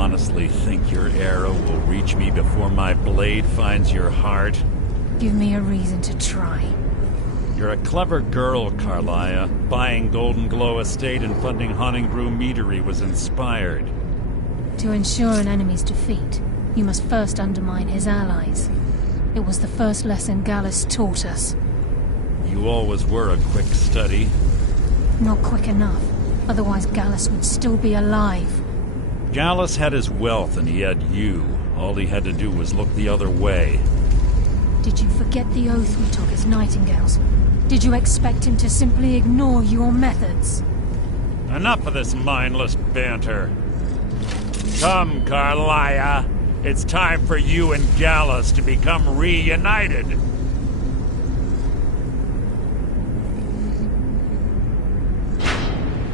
honestly think your arrow will reach me before my blade finds your heart? Give me a reason to try. You're a clever girl, Carlia. Buying Golden Glow Estate and funding Honningbrew Meadery was inspired. To ensure an enemy's defeat, you must first undermine his allies. It was the first lesson Gallus taught us. You always were a quick study. Not quick enough. Otherwise Gallus would still be alive. Gallus had his wealth and he had you. All he had to do was look the other way. Did you forget the oath we took as nightingales? Did you expect him to simply ignore your methods? Enough of this mindless banter. Come, Carlia. It's time for you and Gallus to become reunited.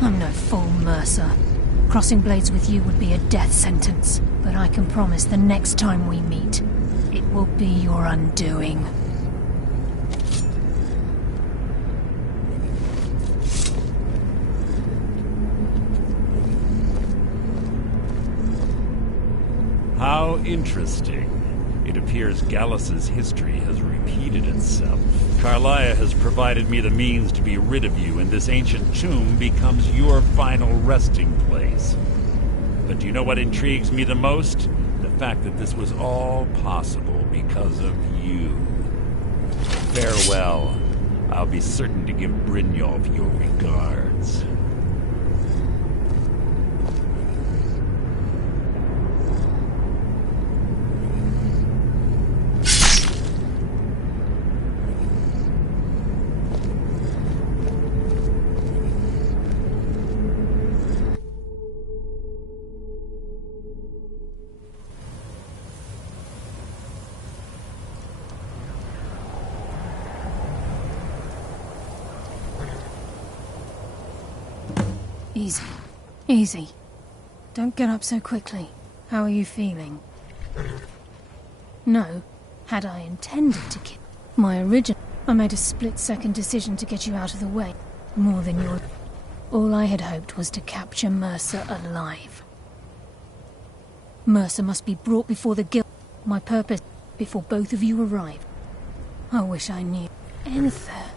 I'm no fool, Mercer. Crossing blades with you would be a death sentence. But I can promise the next time we meet, it will be your undoing. How interesting. It appears Gallus's history has repeated itself. Carlia has provided me the means to be rid of you, and this ancient tomb becomes your final resting place. But do you know what intrigues me the most? The fact that this was all possible because of you. Farewell. I'll be certain to give Brynjolf your regards. Easy. Easy. Don't get up so quickly. How are you feeling? No. Had I intended to kill my original... I made a split-second decision to get you out of the way. More than your... All I had hoped was to capture Mercer alive. Mercer must be brought before the guild. My purpose, before both of you arrive. I wish I knew. Enther.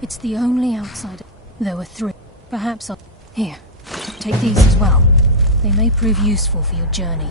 It's the only outsider. There were 3. Perhaps I'll... Here, take these as well. They may prove useful for your journey.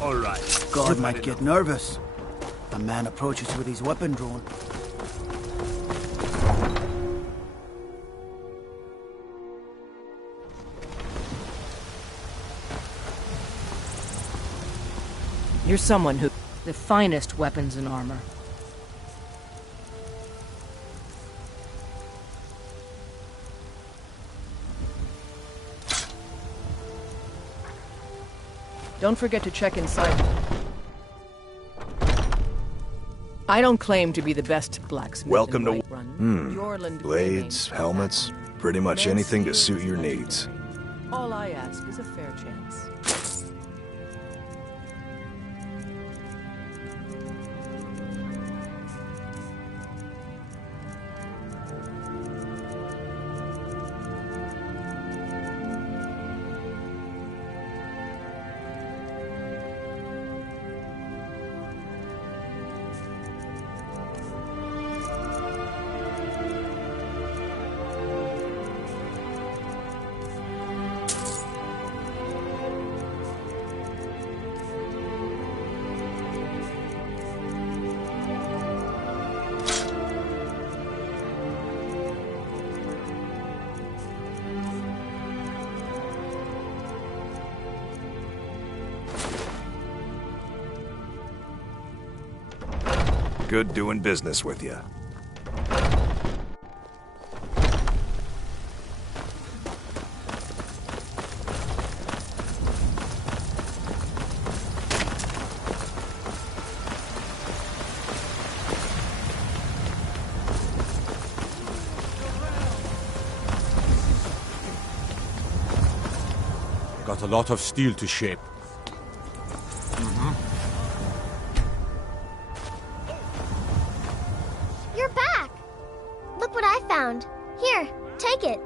All right. God might get nervous. A man approaches with his weapon drawn. You're someone who... the finest weapons and armor. Don't forget to check inside. I don't claim to be the best blacksmith. Welcome to... Whiterun. Blades, helmets, pretty much anything to suit your needs. All I ask is a fair chance. Good doing business with you. Got a lot of steel to shape. You're back! Look what I found. Here, take it.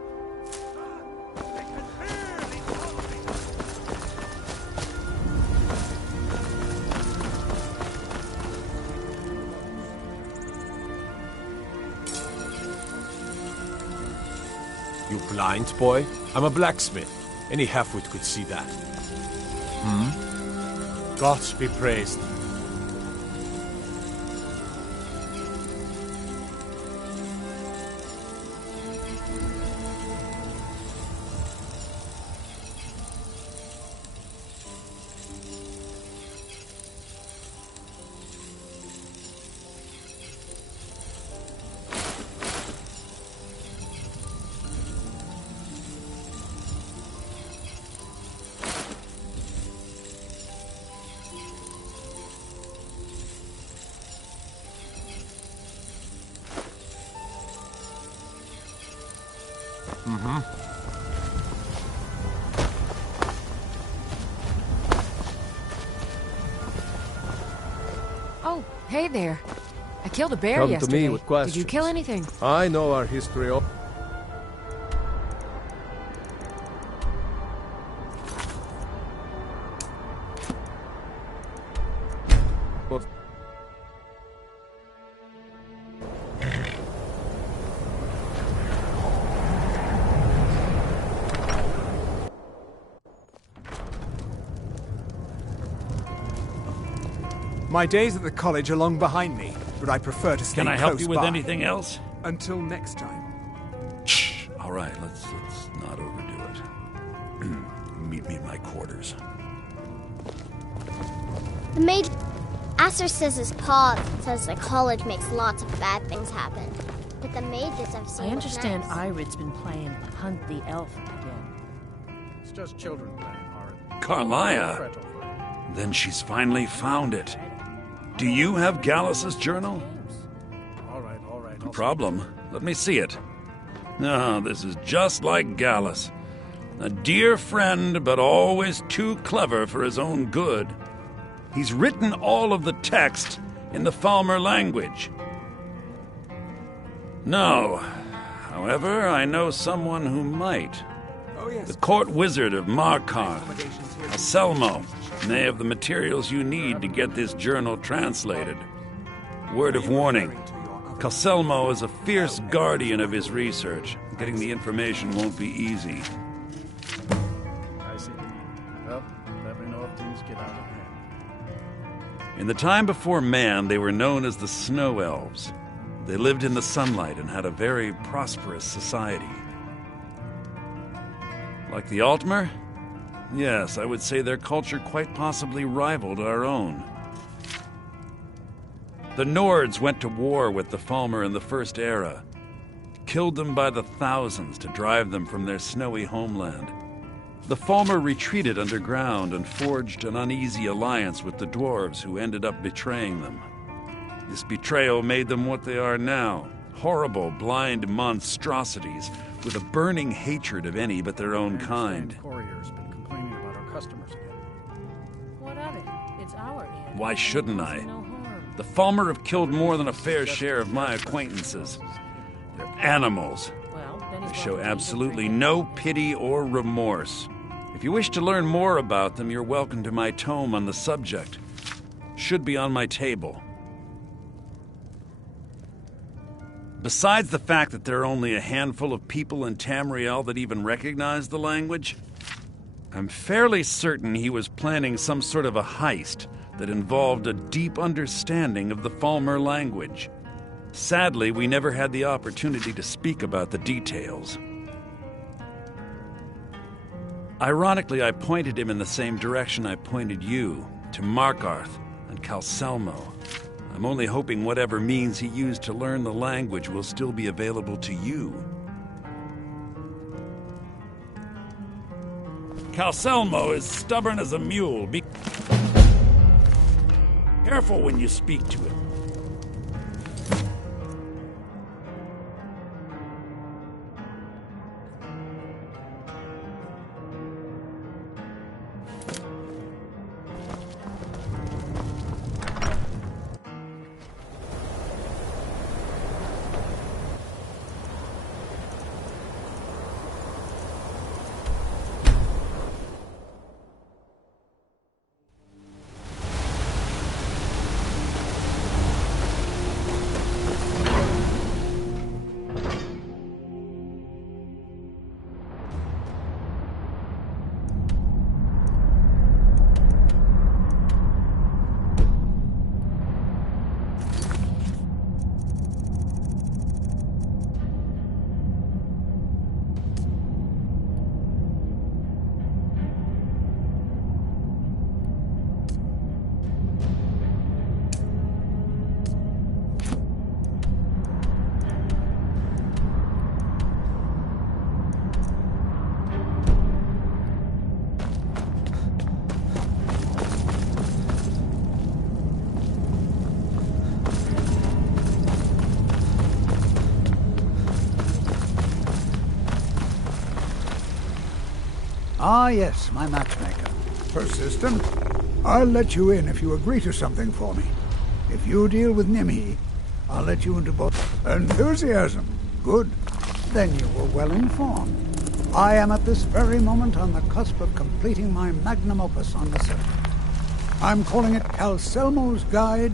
You blind, boy? I'm a blacksmith. Any halfwit could see that. Gods be praised. Oh, hey there. I killed a bear Come yesterday. to me with questions. Did you kill anything? I know our history of... My days at the college are long behind me, but I prefer to stay Can I help you with by. anything else? Until next time. Shh. All right, let's not overdo it. Meet me in my quarters. The mage... Aster says his pa says the college makes lots of bad things happen. But the mages I've seen I understand look nice. Irid's been playing Hunt the Elf again. It's just children playing hard. Carlia! Then she's finally found it. Do you have Gallus's journal? All right. No problem. Let me see it. No, this is just like Gallus. A dear friend, but always too clever for his own good. He's written all of the text in the Falmer language. No. However, I know someone who might. Oh, yes. The court wizard of Markarn, Anselmo, may have the materials you need to get this journal translated. Word of warning. Anselmo is a fierce guardian of his research. Getting the information won't be easy. I see. Well, never know if things get out of hand. In the time before man, they were known as the Snow Elves. They lived in the sunlight and had a very prosperous society. Like the Altmer? Yes, I would say their culture quite possibly rivaled our own. The Nords went to war with the Falmer in the First Era, killed them by the thousands to drive them from their snowy homeland. The Falmer retreated underground and forged an uneasy alliance with the dwarves who ended up betraying them. This betrayal made them what they are now, horrible, blind monstrosities with a burning hatred of any but their own kind. Courier's been complaining about our customers again. What of it? It's our end. Why shouldn't I? No harm. The Falmer have killed more than a fair share of my acquaintances. They're animals. Well, then They show absolutely no pity or remorse. If you wish to learn more about them, you're welcome to my tome on the subject. Should be on my table. Besides the fact that there are only a handful of people in Tamriel that even recognize the language, I'm fairly certain he was planning some sort of a heist that involved a deep understanding of the Falmer language. Sadly, we never had the opportunity to speak about the details. Ironically, I pointed him in the same direction I pointed you, to Markarth and Calselmo. I'm only hoping whatever means he used to learn the language will still be available to you. Calselmo is stubborn as a mule. Be careful when you speak to him. Ah, yes, my matchmaker. Persistent? I'll let you in if you agree to something for me. If you deal with Nimhi, I'll let you into both. Enthusiasm. Good. Then you were well informed. I am at this very moment on the cusp of completing my magnum opus on the subject. I'm calling it Calselmo's Guide.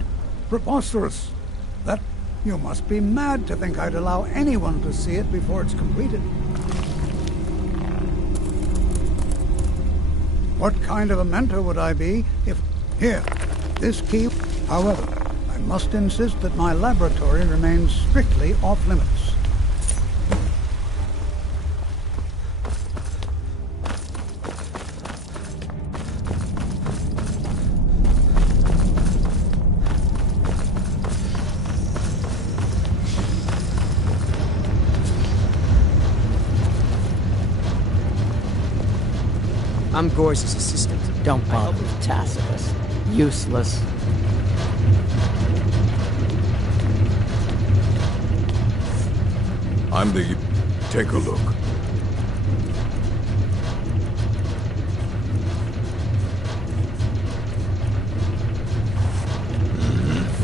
Preposterous. That you must be mad to think I'd allow anyone to see it before it's completed. What kind of a mentor would I be if... Here, this key... However, I must insist that my laboratory remains strictly off-limits. I'm Gorse's assistant. Don't bother with Tacitus. Useless. I'm the... Take a look.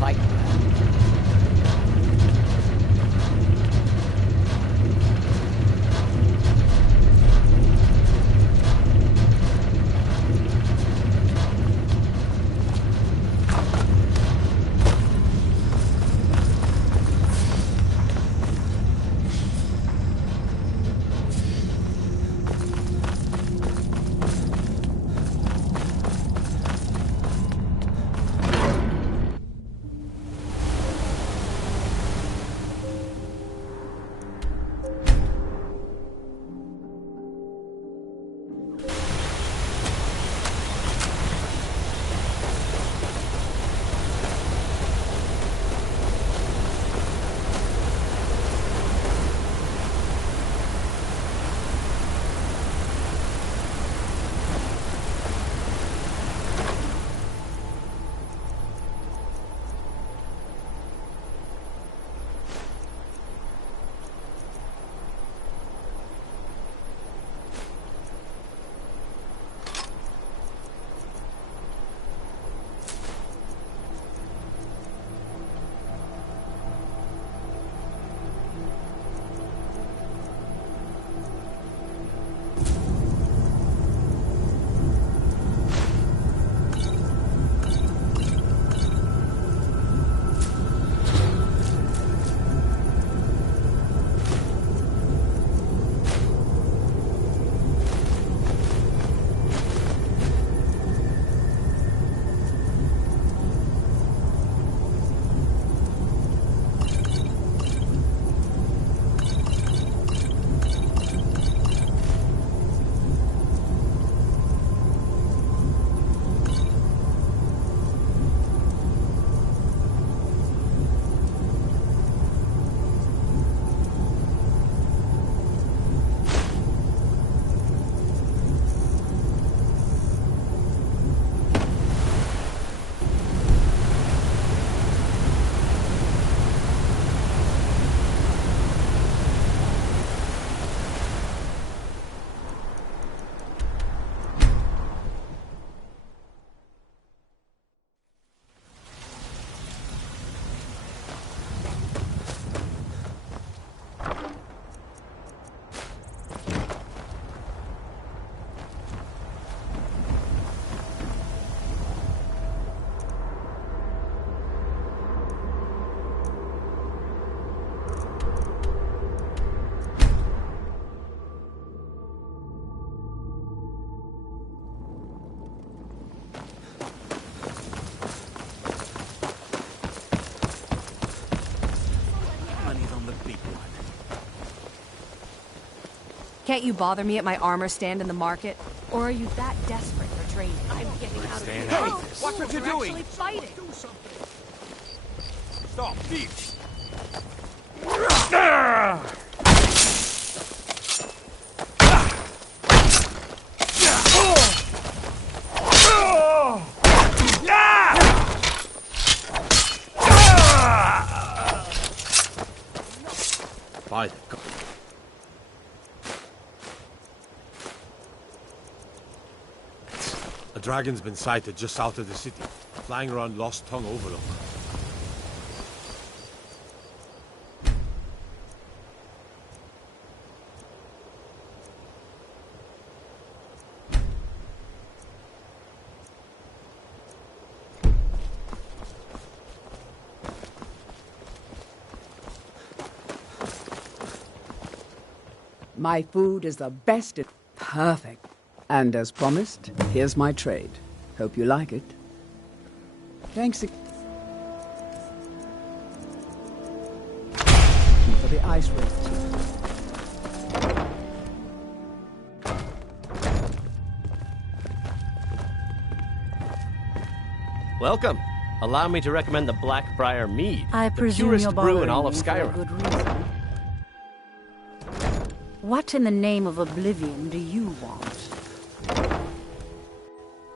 Fight back. Can't you bother me at my armor stand in the market? Or are you that desperate for trading? I'm getting out of here. Hey, watch what you're doing! Actually fighting! Stop, thief! By God. A dragon's been sighted just south of the city, flying around Lost Tongue Overlook. My food is the best. Perfect. And as promised, here's my trade. Hope you like it. Thanks for the ice roast. Welcome. Allow me to recommend the Blackbriar Mead. I the presume purest you're brew in bothering all of me for a Skyrim. good reason. What in the name of oblivion do you want?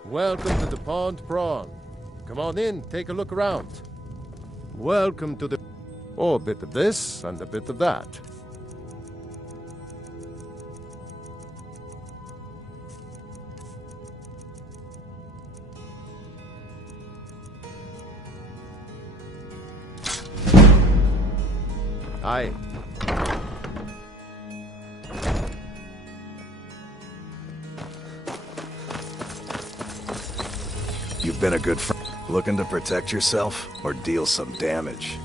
Welcome to the Pond Prawn. Come on in, take a look around. Welcome to the... Oh, a bit of this and a bit of that. Aye. You've been a good friend. Looking to protect yourself or deal some damage?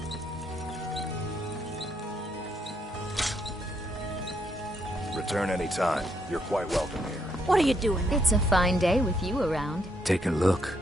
Return anytime. You're quite welcome here. What are you doing? It's a fine day with you around. Take a look.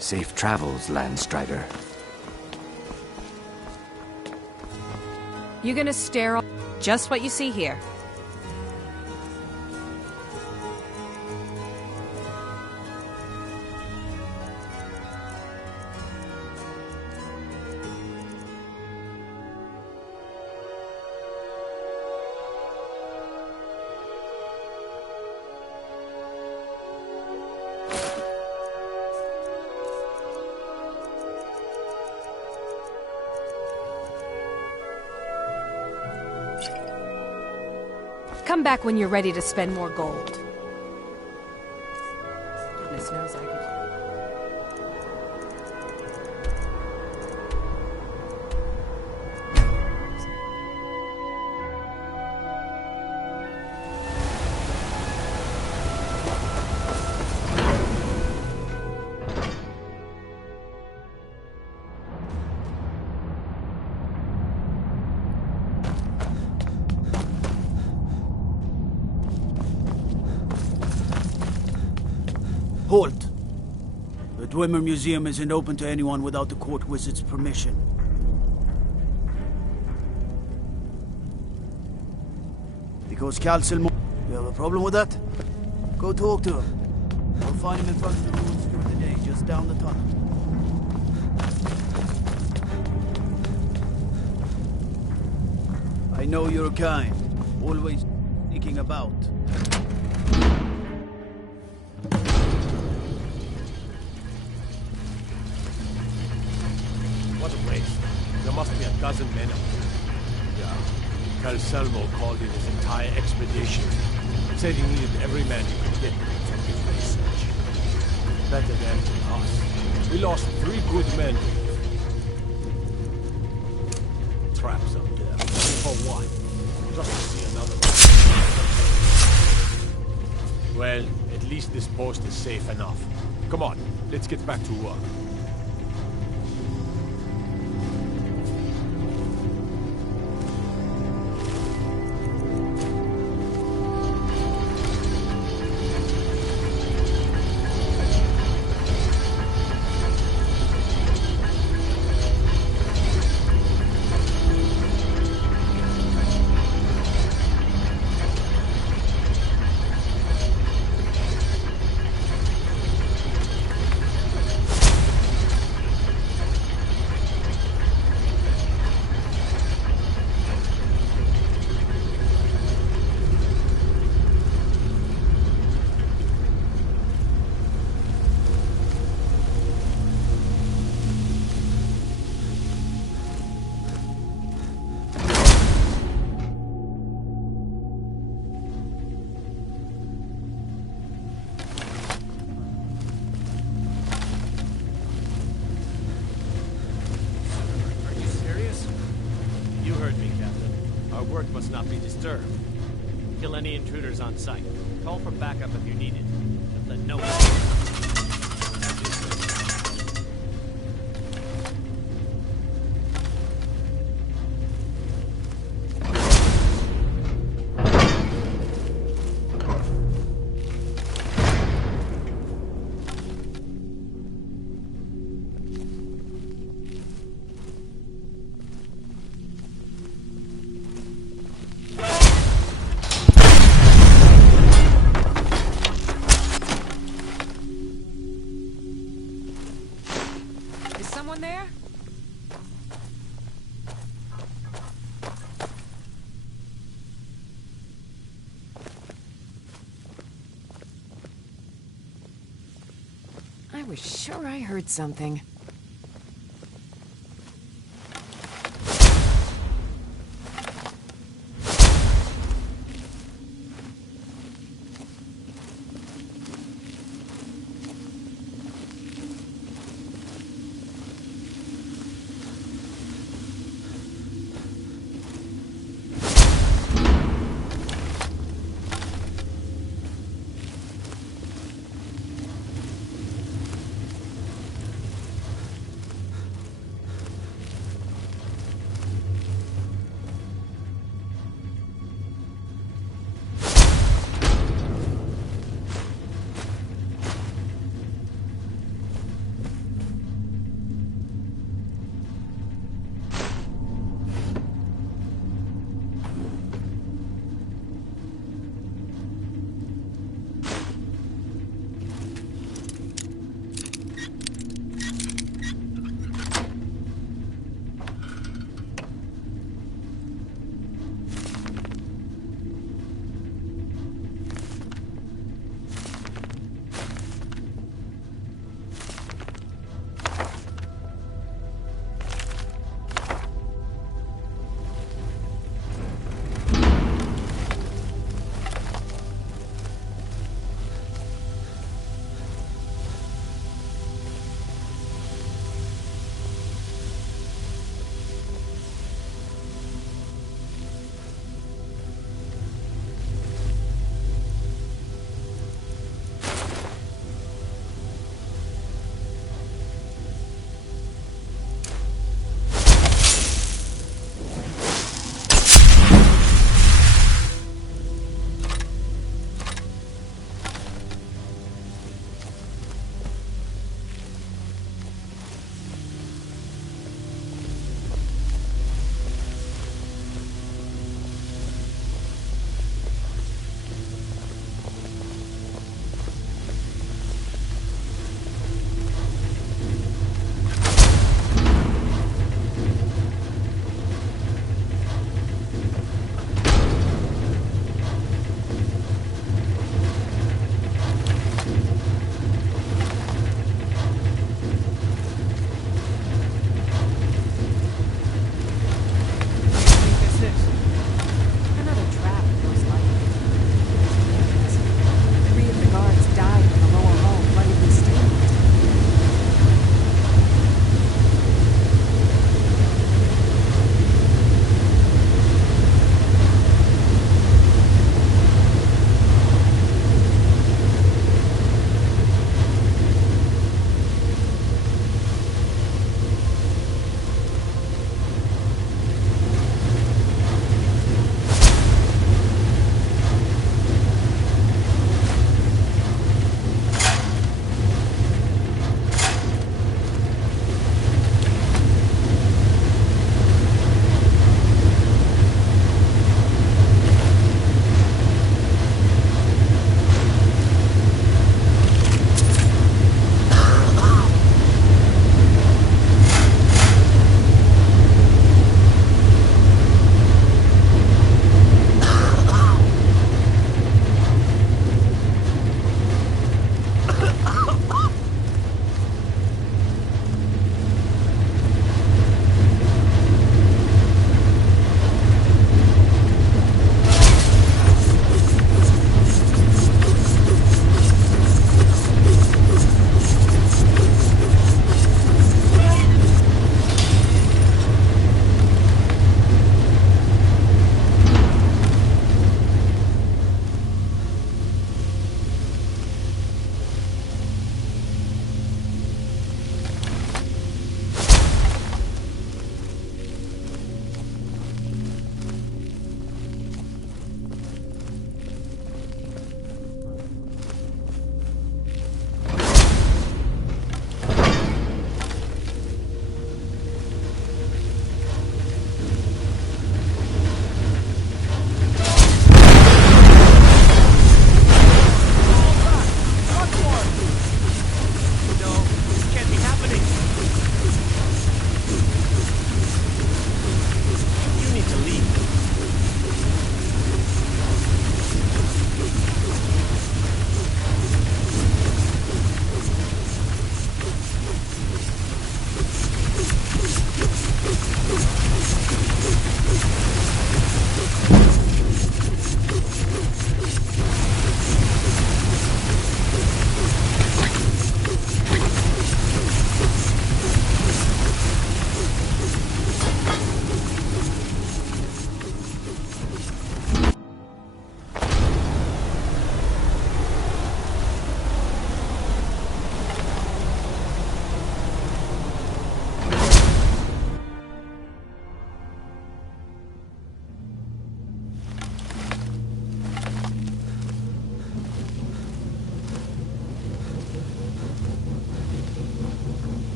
Safe travels, Landstrider. You gonna stare? Just what you see here. Come back when you're ready to spend more gold. Goodness knows I could. Halt! The Dwemer Museum isn't open to anyone without the court wizard's permission. Because Calcil... You have a problem with that? Go talk to him. You'll find him in front of the ruins during the day, just down the tunnel. I know you're kind. Always sneaking about. What a waste. There must be a dozen men up there. Yeah. Calselmo called in his entire expedition. Said he needed every man he could get for his research. better than us. We lost 3 good men. Traps up there. For what? Just to see another one. Well, at least this post is safe enough. Come on, let's get back to work. Work must not be disturbed. Kill any intruders on site. Call for backup if you need it. But let no one... Someone there? I was sure I heard something.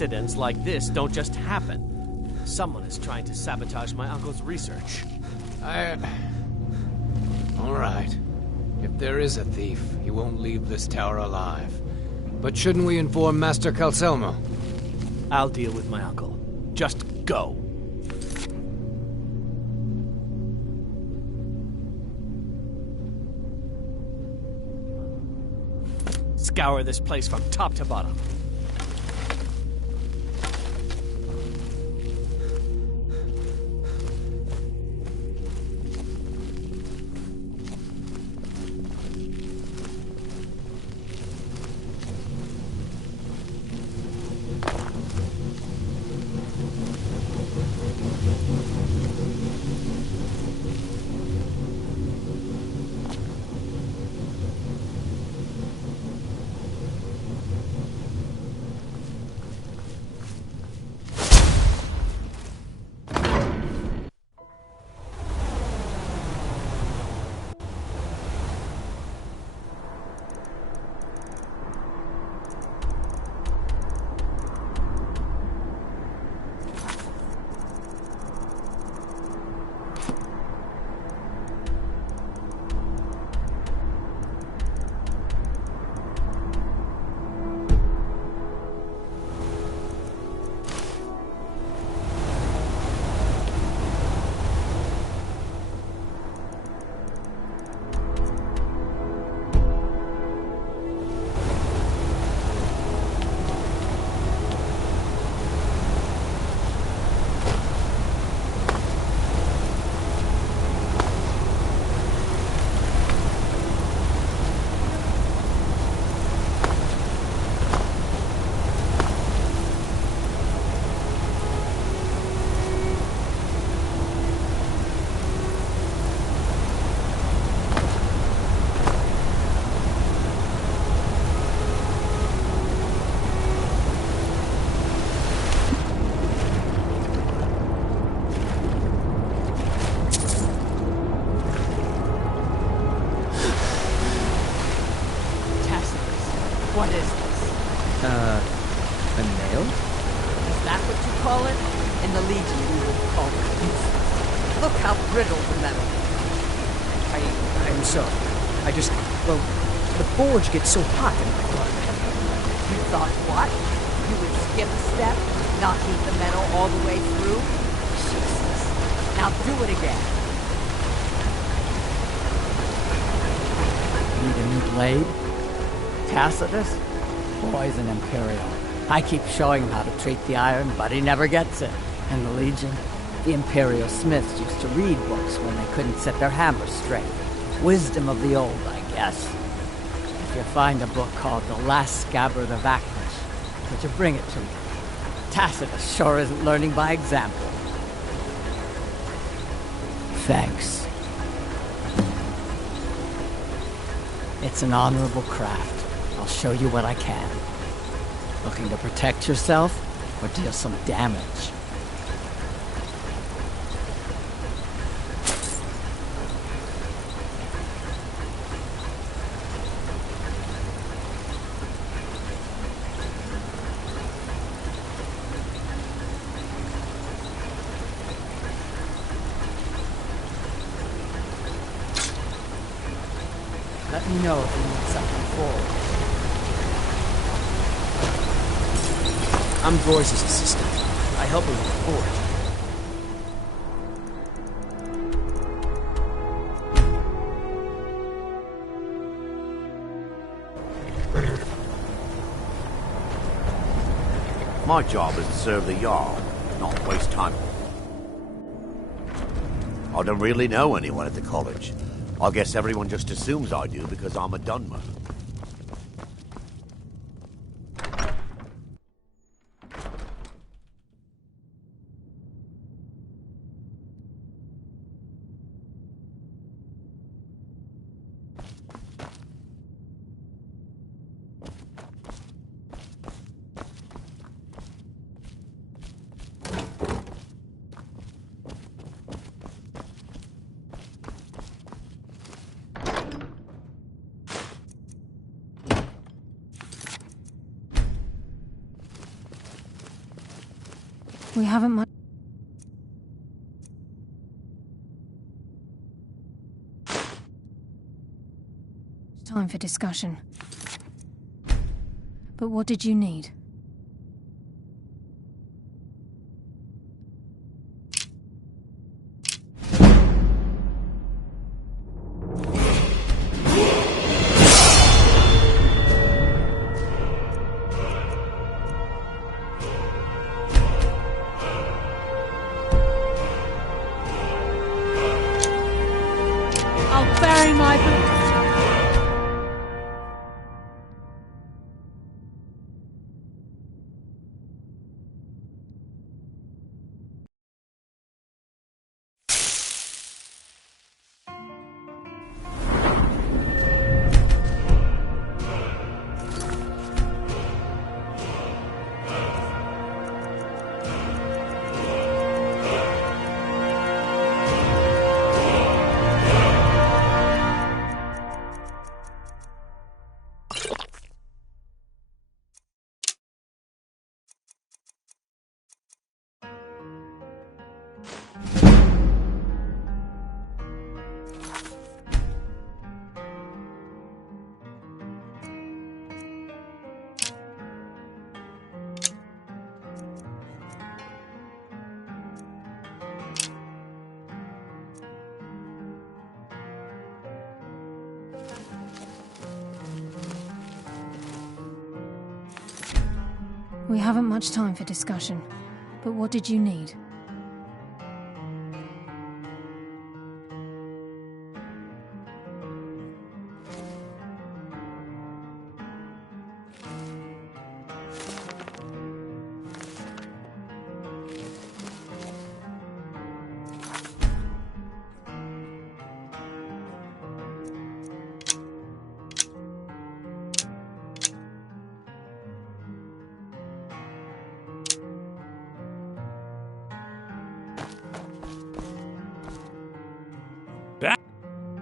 Accidents like this don't just happen. Someone is trying to sabotage my uncle's research. All right. If there is a thief, he won't leave this tower alive. But shouldn't we inform Master Calcelmo? I'll deal with my uncle. Just go. Scour this place from top to bottom. What is this? A nail? Is that what you call it? In the Legion, we would call it useless. Look how brittle the metal is. I'm sorry. I just, well, the forge gets so hot and I thought... You thought what? You would skip a step, not heat the metal all the way through? Jesus. Now do it again. Need a new blade? Tacitus? Boy's an Imperial. I keep showing him how to treat the iron, but he never gets it. And the Legion? The Imperial smiths used to read books when they couldn't set their hammers straight. Wisdom of the old, I guess. If you find a book called The Last Scabbard of Actish, would you bring it to me? Tacitus sure isn't learning by example. Thanks. It's an honorable craft. I'll show you what I can. Looking to protect yourself or deal some damage? Let me know if you need something forward. I'm Royce's assistant. I help him with the forge. My job is to serve the Jarl, not waste time. I don't really know anyone at the college. I guess everyone just assumes I do because I'm a Dunmer. We haven't much... time for discussion. But what did you need? I'll bury my boots. We haven't much time for discussion. But what did you need?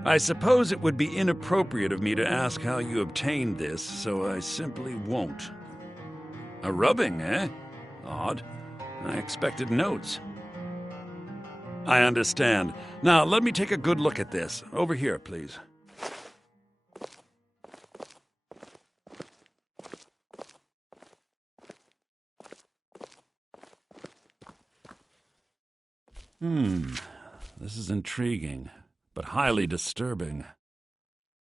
I suppose it would be inappropriate of me to ask how you obtained this, so I simply won't. A rubbing, eh? Odd. I expected notes. I understand. Now, let me take a good look at this. Over here, please. This is intriguing, but highly disturbing.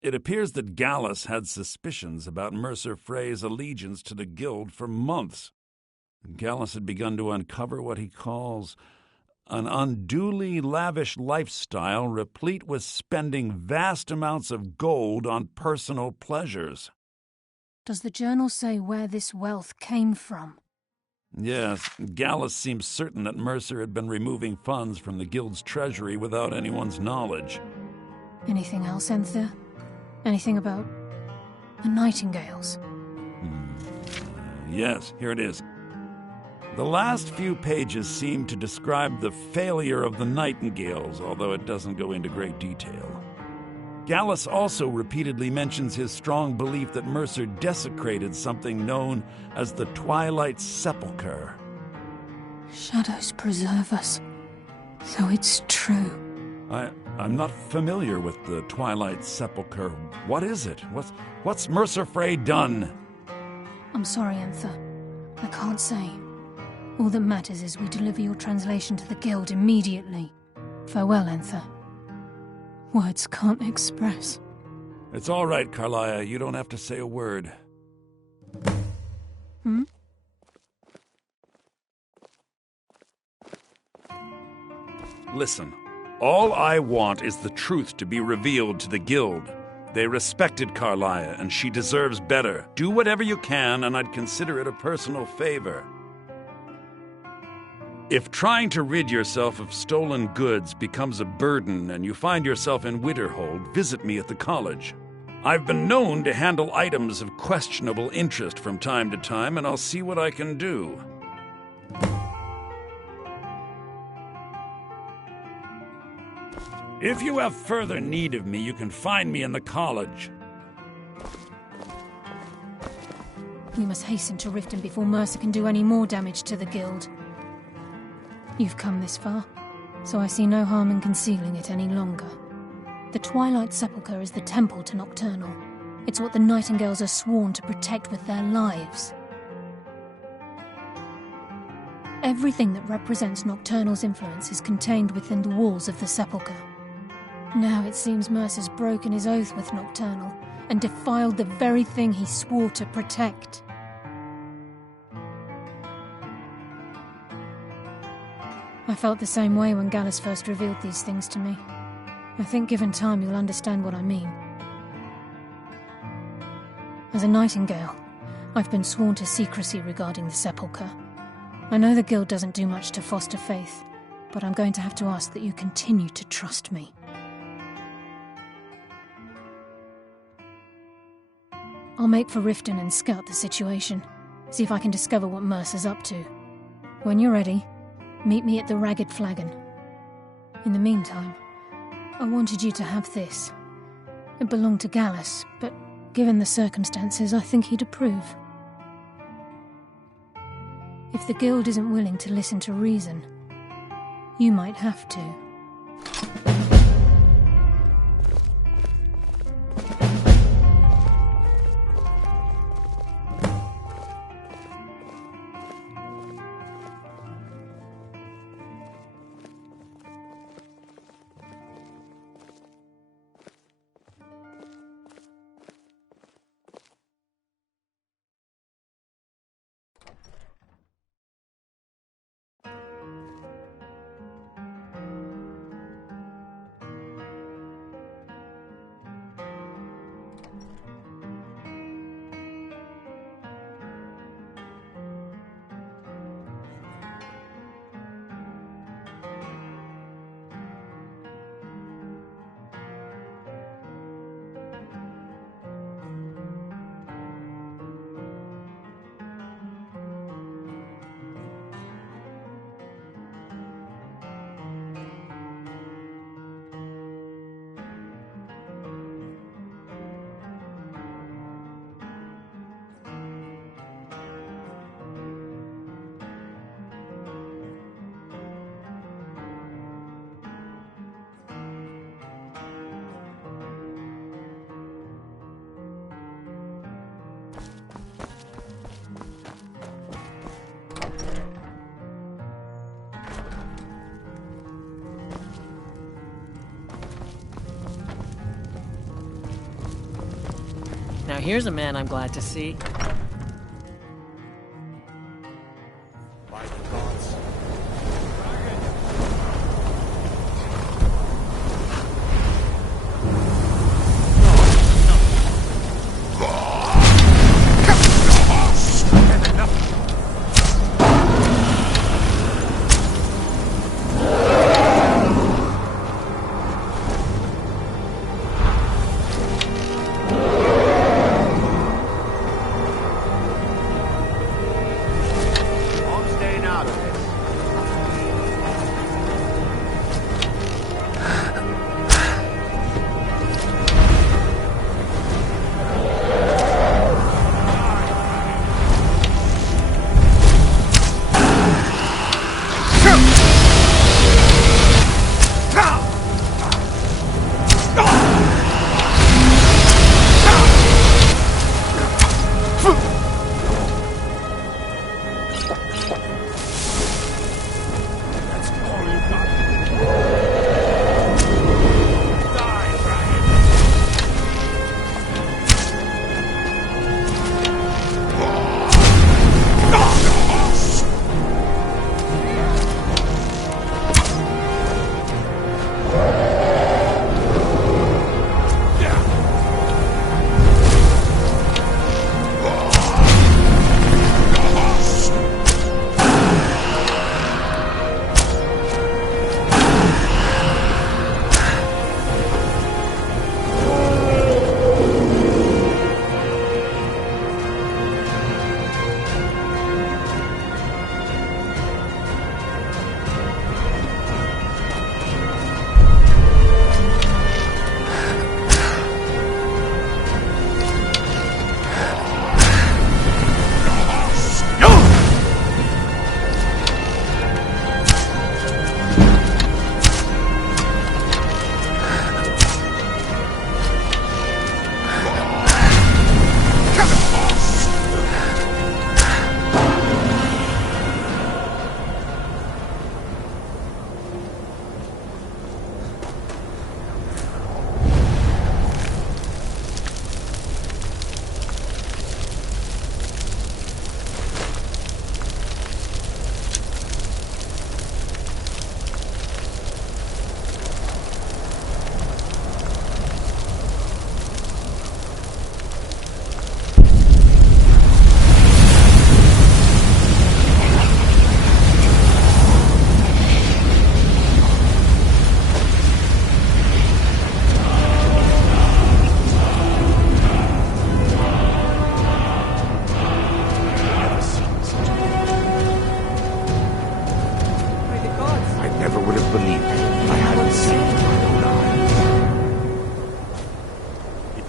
It appears that Gallus had suspicions about Mercer Frey's allegiance to the Guild for months. Gallus had begun to uncover what he calls an unduly lavish lifestyle replete with spending vast amounts of gold on personal pleasures. Does the journal say where this wealth came from? Yes, Gallus seems certain that Mercer had been removing funds from the Guild's treasury without anyone's knowledge. Anything else, Enthir? Anything about the Nightingales? Yes, here it is. The last few pages seem to describe the failure of the Nightingales, although it doesn't go into great detail. Gallus also repeatedly mentions his strong belief that Mercer desecrated something known as the Twilight Sepulchre. Shadows preserve us. So it's true. I'm not familiar with the Twilight Sepulchre. What is it? What's Mercer Frey done? I'm sorry, Enthir. I can't say. All that matters is we deliver your translation to the Guild immediately. Farewell, Enthir. Words can't express. It's all right, Carlia. You don't have to say a word. Listen, all I want is the truth to be revealed to the Guild. They respected Carlia, and she deserves better. Do whatever you can, and I'd consider it a personal favor. If trying to rid yourself of stolen goods becomes a burden and you find yourself in Winterhold, visit me at the college. I've been known to handle items of questionable interest from time to time, and I'll see what I can do. If you have further need of me, you can find me in the college. We must hasten to Riften before Mercer can do any more damage to the Guild. You've come this far, so I see no harm in concealing it any longer. The Twilight Sepulchre is the temple to Nocturnal. It's what the Nightingales are sworn to protect with their lives. Everything that represents Nocturnal's influence is contained within the walls of the Sepulchre. Now it seems Mercer's broken his oath with Nocturnal and defiled the very thing he swore to protect. I felt the same way when Gallus first revealed these things to me. I think given time you'll understand what I mean. As a Nightingale, I've been sworn to secrecy regarding the Sepulchre. I know the Guild doesn't do much to foster faith, but I'm going to have to ask that you continue to trust me. I'll make for Riften and scout the situation, see if I can discover what Mercer's up to. When you're ready, meet me at the Ragged Flagon. In the meantime, I wanted you to have this. It belonged to Gallus, but given the circumstances, I think he'd approve. If the Guild isn't willing to listen to reason, you might have to. Now here's a man I'm glad to see.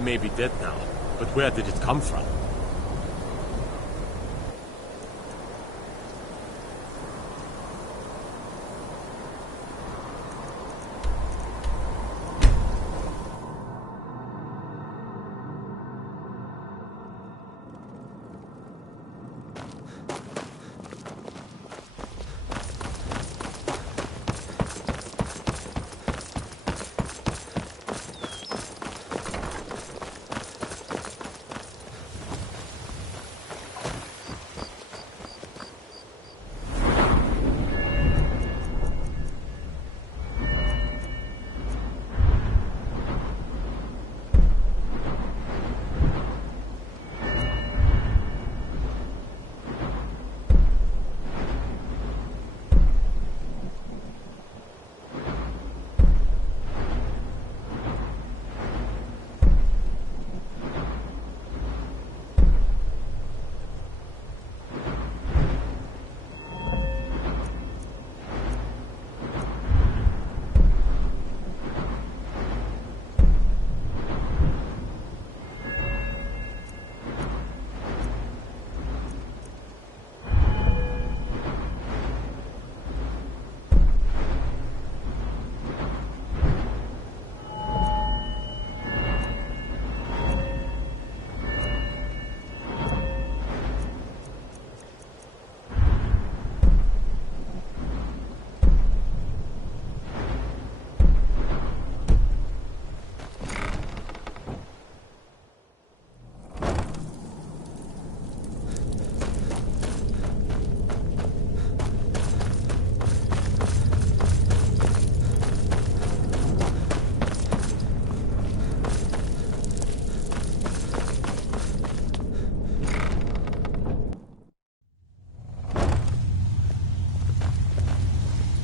may be dead now, but where did it come from?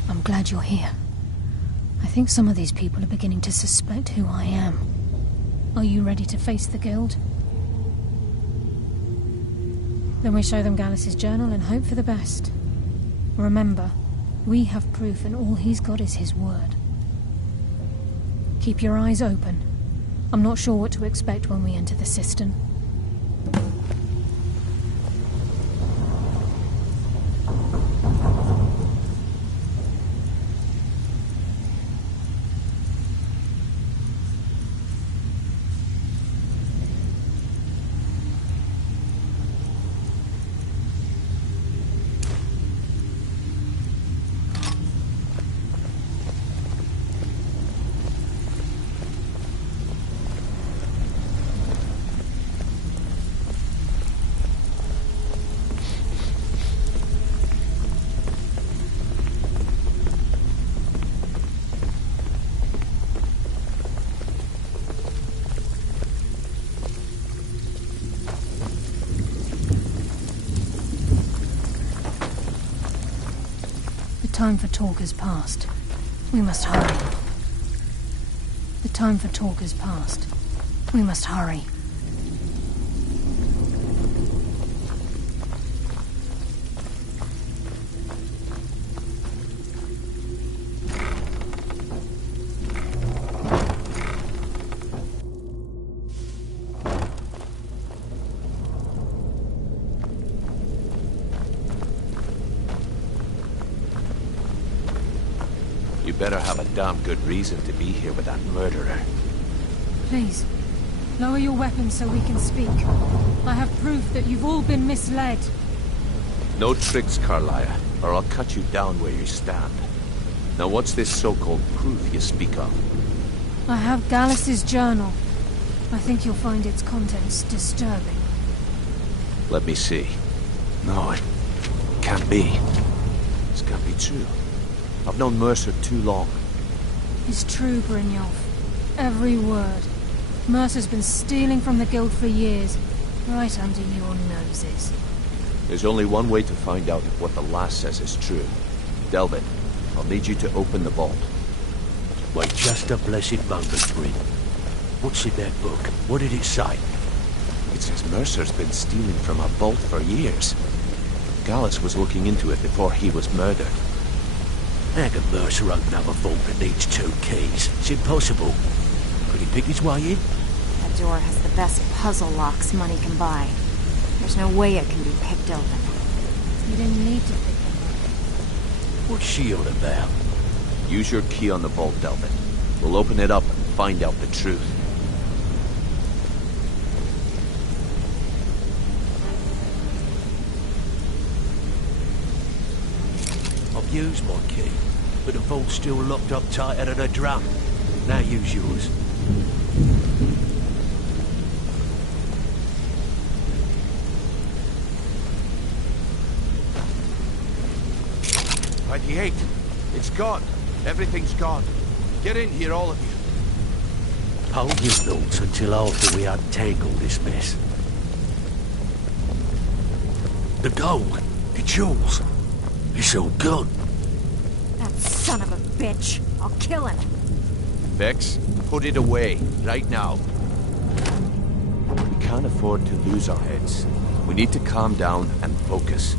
I'm glad you're here. I think some of these people are beginning to suspect who I am. Are you ready to face the Guild? Then we show them Gallus's journal and hope for the best. Remember, we have proof and all he's got is his word. Keep your eyes open. I'm not sure what to expect when we enter the cistern. The time for talk has passed. We must hurry. The time for talk has passed. We must hurry. You better have a damn good reason to be here with that murderer. Please, lower your weapons so we can speak. I have proof that you've all been misled. No tricks, Carlia, or I'll cut you down where you stand. Now what's this so-called proof you speak of? I have Gallus's journal. I think you'll find its contents disturbing. Let me see. No, it can't be. This can't be true. I've known Mercer too long. It's true, Brynjolf. Every word. Mercer's been stealing from the Guild for years, right under your noses. There's only one way to find out if what the lass says is true. Delvin, I'll need you to open the vault. Wait just a blessed moment, Bryn. What's in that book? What did it say? It says Mercer's been stealing from our vault for years. Gallus was looking into it before he was murdered. How can Mercer open up a vault that needs 2 keys? It's impossible. Could he pick his way in? That door has the best puzzle locks money can buy. There's no way it can be picked open. You didn't need to pick them What's she on about? Use your key on the vault, Delvin. We'll open it up and find out the truth. I've used my key, but the vault's still locked up tighter than a drum. Now use yours. '98. It's gone. Everything's gone. Get in here, all of you. Hold your thoughts until after we untangle this mess. The gold, the jewels, it's all gone. That son of a bitch. I'll kill him. Vex, put it away, right now. We can't afford to lose our heads. We need to calm down and focus.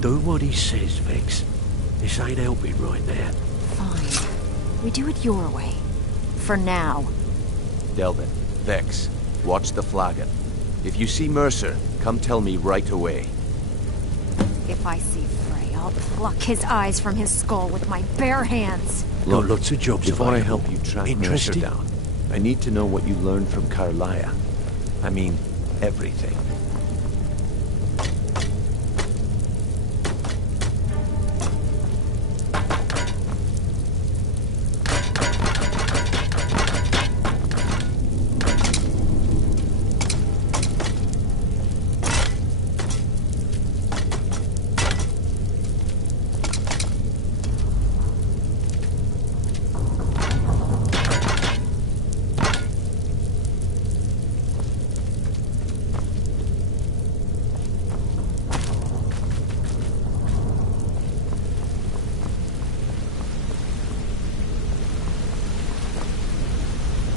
Do what he says, Vex. This ain't helping right now. Fine. We do it your way. For now. Delvin, Vex, watch the flagon. If you see Mercer, come tell me right away. If I see Frey, I'll pluck his eyes from his skull with my bare hands. Look, got lots of jobs before I available. help you track Mercer Interested? down, I need to know what you learned from Carlia. I mean, everything.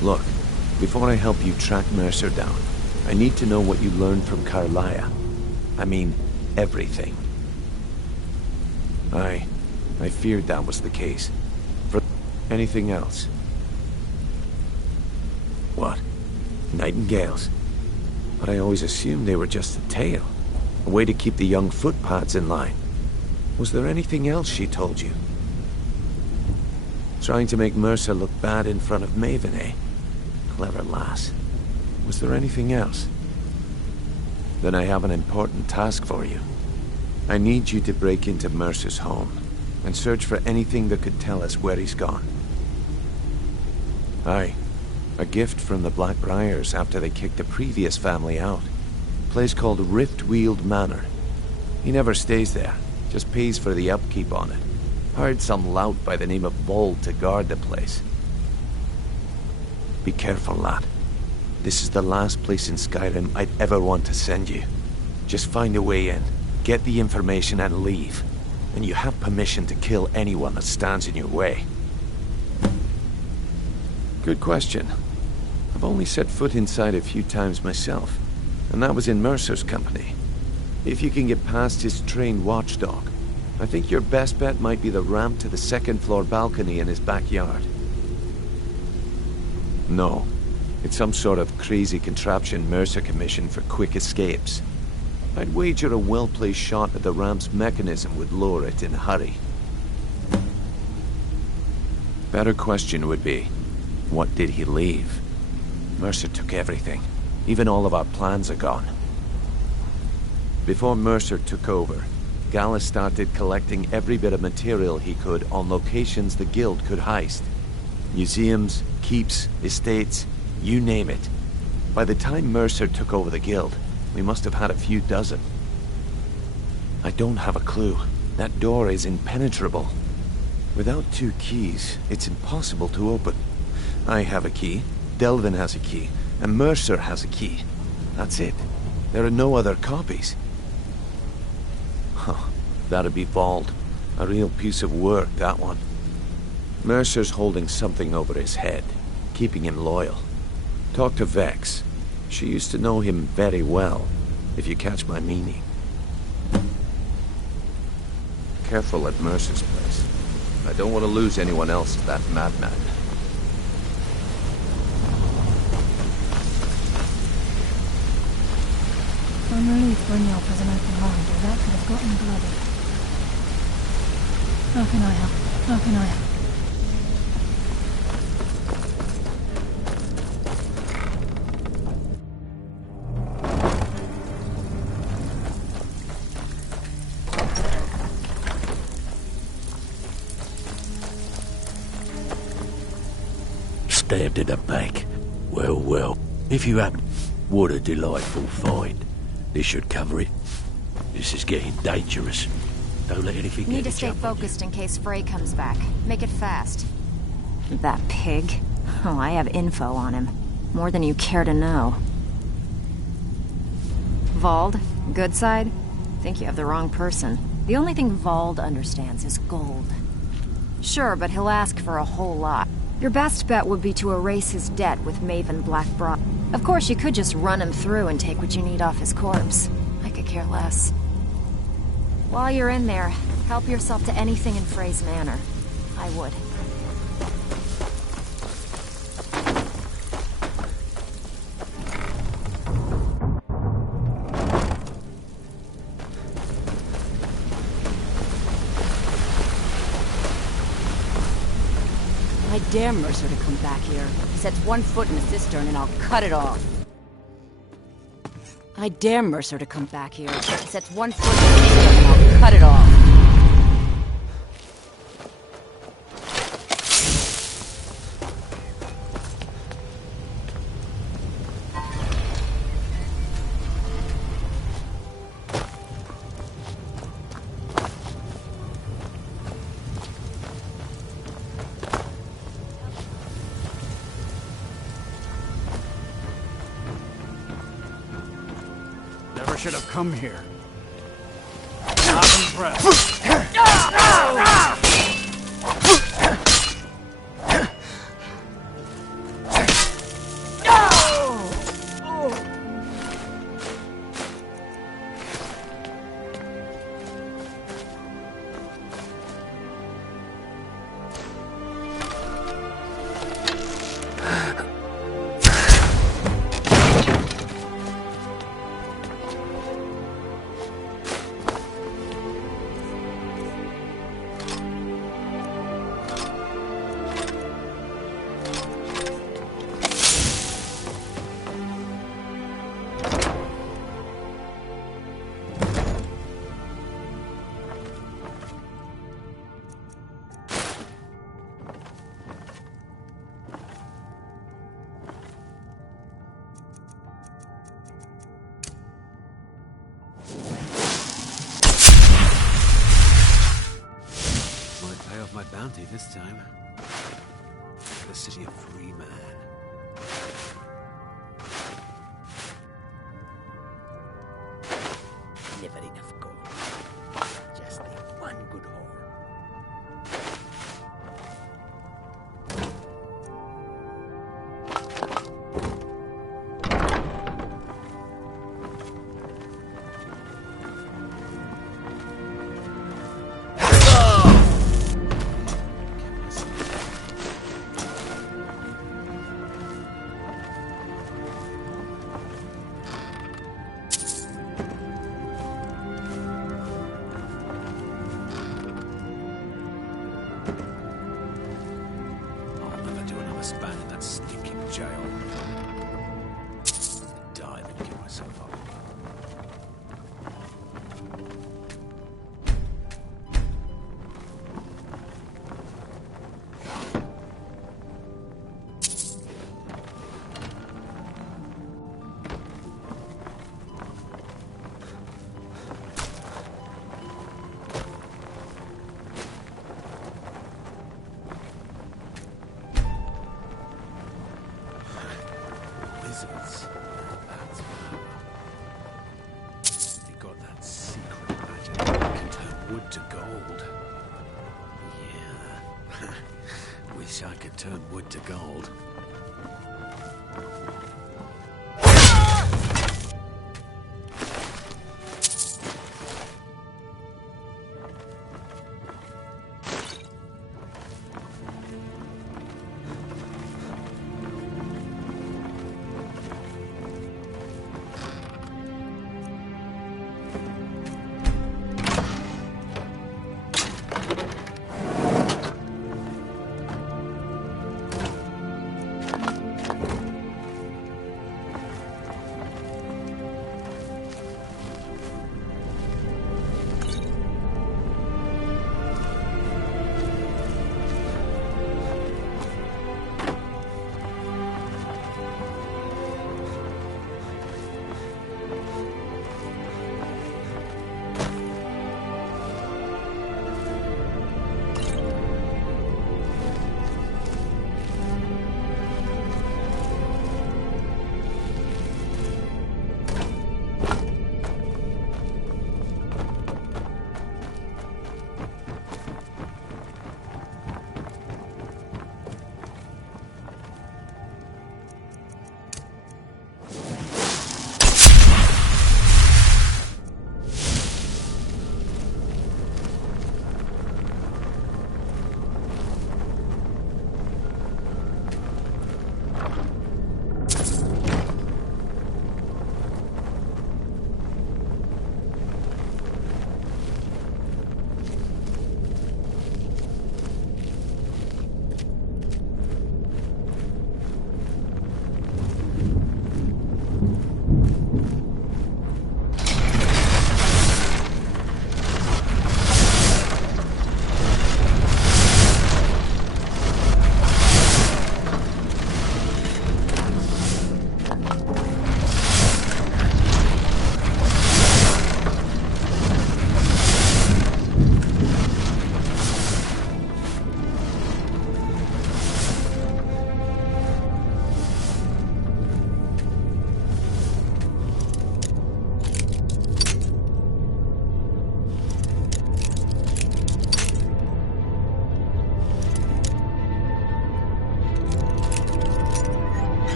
Look, before I help you track Mercer down, I need to know what you learned from Carlia. I mean, everything. I feared that was the case. For anything else? What? Nightingales? But I always assumed they were just a tale. A way to keep the young footpads in line. Was there anything else she told you? Trying to make Mercer look bad in front of Maven, eh? Clever lass. Was there anything else? Then I have an important task for you. I need you to break into Mercer's home and search for anything that could tell us where he's gone. Aye. A gift from the Blackbriars after they kicked the previous family out. A place called Riftweald Manor. He never stays there, just pays for the upkeep on it. Hired some lout by the name of Bold to guard the place. Be careful, lad. This is the last place in Skyrim I'd ever want to send you. Just find a way in, get the information and leave. And you have permission to kill anyone that stands in your way. Good question. I've only set foot inside a few times myself, and that was in Mercer's company. If you can get past his trained watchdog, I think your best bet might be the ramp to the second-floor balcony in his backyard. No. It's some sort of crazy contraption Mercer commissioned for quick escapes. I'd wager a well-placed shot at the ramp's mechanism would lure it in a hurry. Better question would be, what did he leave? Mercer took everything. Even all of our plans are gone. Before Mercer took over, Gallus started collecting every bit of material he could on locations the Guild could heist. Museums, keeps, estates, you name it. By the time Mercer took over the Guild, we must have had a few dozen. I don't have a clue. That door is impenetrable. Without 2 keys, it's impossible to open. I have a key, Delvin has a key, and Mercer has a key. That's it. There are no other copies. Huh. That'd be Bald. A real piece of work, that one. Mercer's holding something over his head, keeping him loyal. Talk to Vex. She used to know him very well, if you catch my meaning. Careful at Mercer's place. I don't want to lose anyone else to that madman. I'm relieved Brynjolf has an open mind, or that could have gotten bloody. How can I help? How can I help? Stabbed in the back. Well, well. If you happen... What a delightful find. This should cover it. This is getting dangerous. Don't let anything get Need to stay focused in case Frey comes back. Make it fast. That pig. Oh, I have info on him. More than you care to know. Vald, good side? Think you have the wrong person. The only thing Vald understands is gold. Sure, but he'll ask for a whole lot. Your best bet would be to erase his debt with Maven Blackbroad. Of course, you could just run him through and take what you need off his corpse. I could care less. While you're in there, help yourself to anything in Frey's manor. I would. I dare Mercer to come back here. He sets one foot in the cistern and I'll cut it off. I dare Mercer to come back here. He sets one foot in the cistern and I'll cut it off. Should have come here. Not impressed. My bounty this time. The city of free man. Never enough gold. Just the one good hole. Span in that stinking jail. Die and give myself up. That's power. They got that secret magic that can turn wood to gold. Yeah. Wish I could turn wood to gold.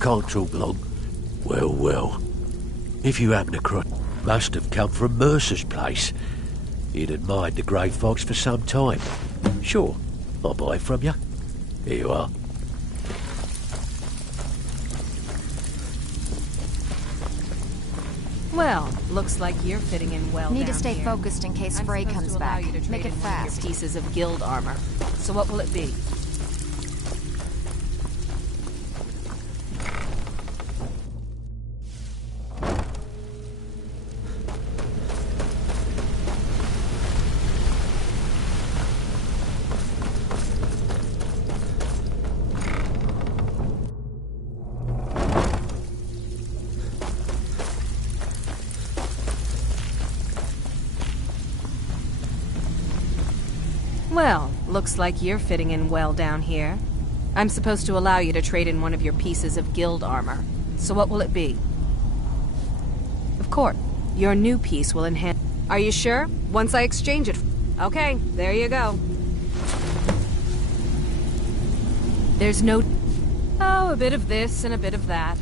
Can't talk long. Well, well. If you happen to cross, must have come from Mercer's place. He'd admired the grey fox for some time. Sure, I'll buy it from you. Here you are. Well, looks like you're fitting in well Need down to stay here. focused in case I'm Frey supposed comes to allow back. you to trade Make it in one of your fast. pieces of guild armor. So what will it be? Well, looks like you're fitting in well down here. I'm supposed to allow you to trade in one of your pieces of guild armor. So what will it be? Of course, your new piece will enhance... Are you sure? Once I exchange it... Okay, there you go. There's no... Oh, a bit of this and a bit of that.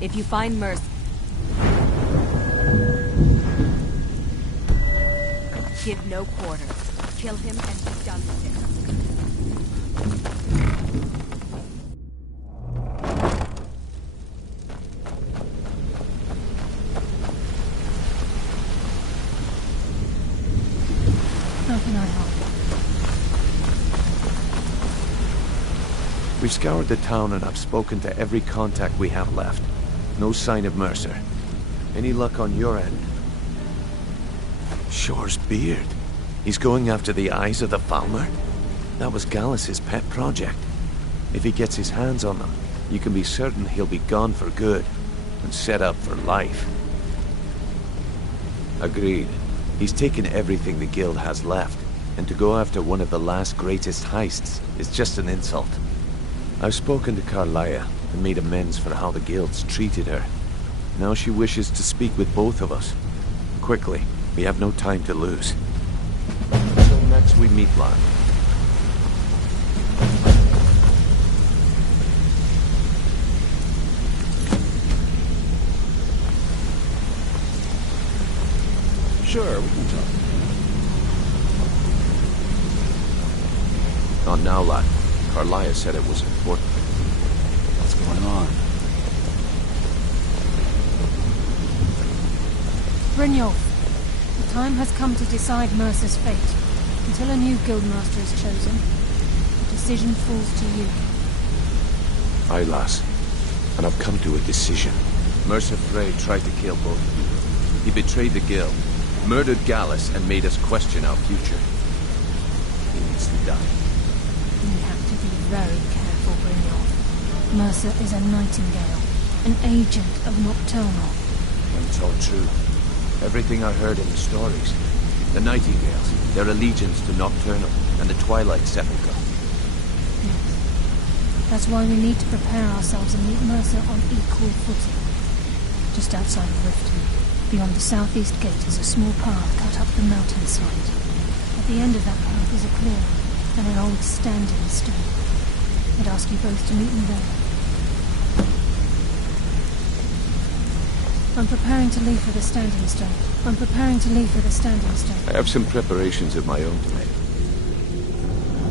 If you find Mercer, give no quarter. Kill him and be done with it. How can I help? We've scoured the town and I've spoken to every contact we have left. No sign of Mercer. Any luck on your end? Shore's beard. He's going after the eyes of the Falmer? That was Gallus's pet project. If he gets his hands on them, you can be certain he'll be gone for good and set up for life. Agreed. He's taken everything the guild has left, and to go after one of the last greatest heists is just an insult. I've spoken to Carlia and made amends for how the guilds treated her. Now she wishes to speak with both of us. Quickly, we have no time to lose. Until next we meet, lad. Sure, we can talk. Not now, lad. Carlia said it was important. What's going on? Brynjolf, the time has come to decide Mercer's fate. Until a new guildmaster is chosen, the decision falls to you. Aye, lass. And I've come to a decision. Mercer Frey tried to kill both of you. He betrayed the guild, murdered Gallus, and made us question our future. He needs to die. We have to be very careful, Brynjolf. Mercer is a nightingale, an agent of Nocturnal. And it's all true. Everything I heard in the stories. The Nightingales, their allegiance to Nocturnal, and the Twilight Sepulchre. Yes. That's why we need to prepare ourselves and meet Mercer on equal footing. Just outside of Riften, beyond the southeast gate, is a small path cut up the mountainside. At the end of that path is a clearing and an old standing stone. I'd ask you both to meet me there. I'm preparing to leave for the standing stone. I have some preparations of my own to make.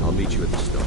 I'll meet you at the stone.